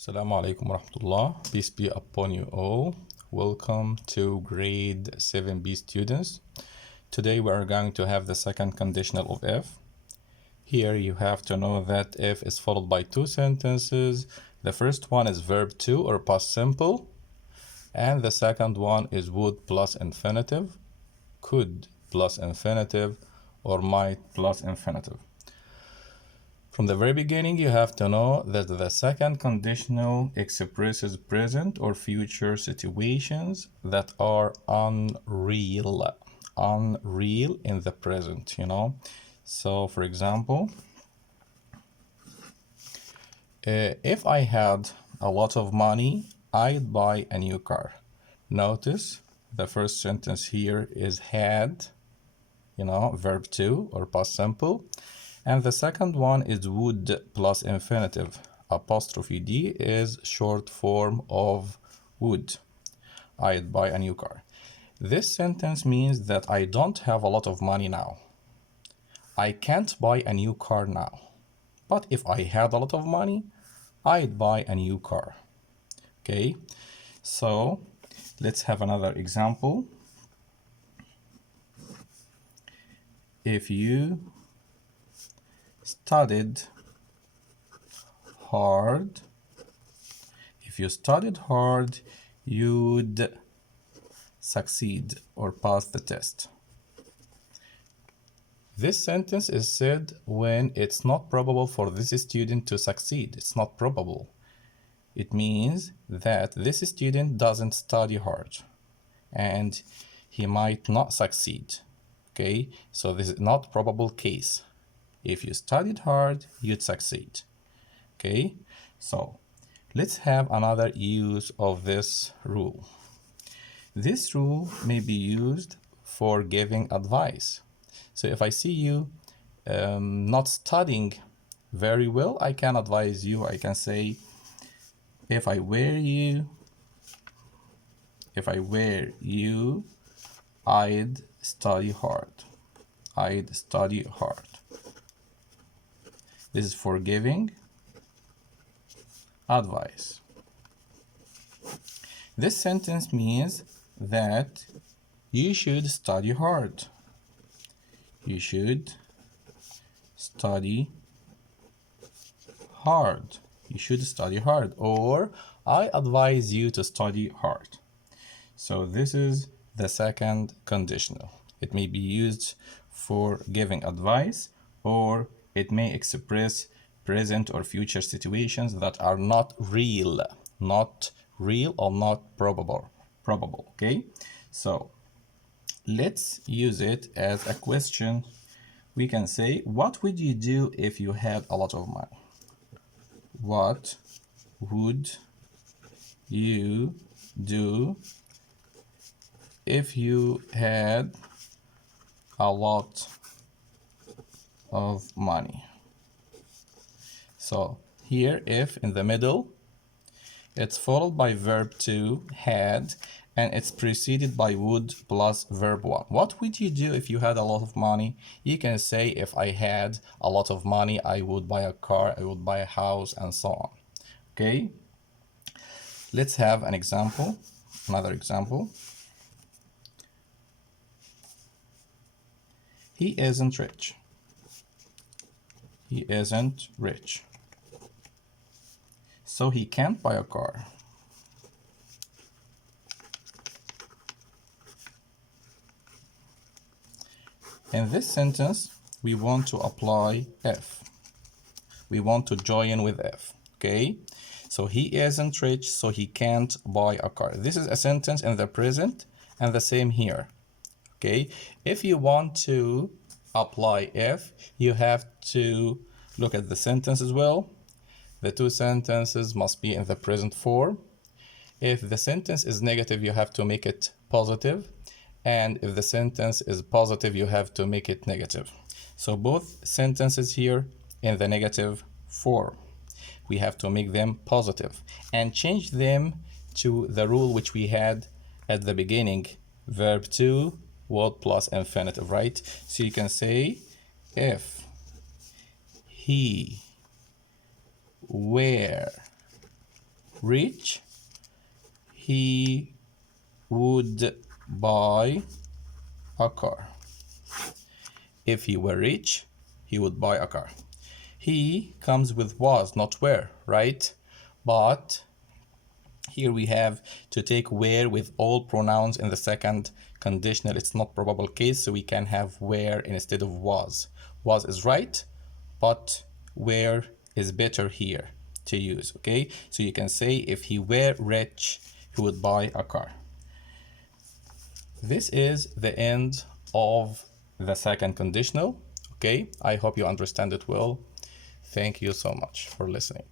Assalamu alaikum warahmatullah. Peace be upon you all. Welcome to grade 7B students. Today we are going to have the second conditional of if. Here you have to know that if is followed by two sentences. The first one is verb to or past simple, and the second one is would plus infinitive, could plus infinitive, or might plus infinitive. From the very beginning, you have to know that the second conditional expresses present or future situations that are unreal in the present, So, for example, if I had a lot of money, I'd buy a new car. Notice the first sentence here is had, verb to or past simple. And the second one is would plus infinitive. Apostrophe D is short form of would. I'd buy a new car. This sentence means that I don't have a lot of money now. I can't buy a new car now. But if I had a lot of money, I'd buy a new car. Okay, so let's have another example. If you studied hard, you'd succeed or pass the test. This sentence is said when it's not probable for this student to succeed. It's not probable. It means that this student doesn't study hard and he might not succeed. Okay, so this is not probable case. If you studied hard, you'd succeed. Okay, so let's have another use of this rule. This rule may be used for giving advice. So if I see you not studying very well, I can advise you. I can say, if I were you, I'd study hard. This is for giving advice. This sentence means that you should study hard. You should study hard. Or I advise you to study hard. So this is the second conditional. It may be used for giving advice, or it may express present or future situations that are not real or not probable. Okay, so let's use it as a question. We can say, what would you do if you had a lot of money? What would you do if you had a lot of money? So here, if in the middle, it's followed by verb to, had, and it's preceded by would plus verb one. What would you do if you had a lot of money? You can say, if I had a lot of money, I would buy a car, I would buy a house, and so on. Okay, let's have an example, another example. He isn't rich. So he can't buy a car. In this sentence, we want to apply if. We want to join with if, okay? So he isn't rich, so he can't buy a car. This is a sentence in the present, and the same here, okay? If you want to apply if, you have to look at the sentence as well. The two sentences must be in the present form. If the sentence is negative, you have to make it positive. And if the sentence is positive, you have to make it negative. So both sentences here in the negative form, we have to make them positive and change them to the rule which we had at the beginning, verb to, would plus infinitive, right? So you can say, if he were rich, he would buy a car. If he were rich, he would buy a car. He comes with was, not were, right? But here we have to take where with all pronouns in the second conditional. It's not probable case, so we can have where instead of was. Was is right, but where is better here to use, okay? So you can say if he were rich, he would buy a car. This is the end of the second conditional, okay? I hope you understand it well. Thank you so much for listening.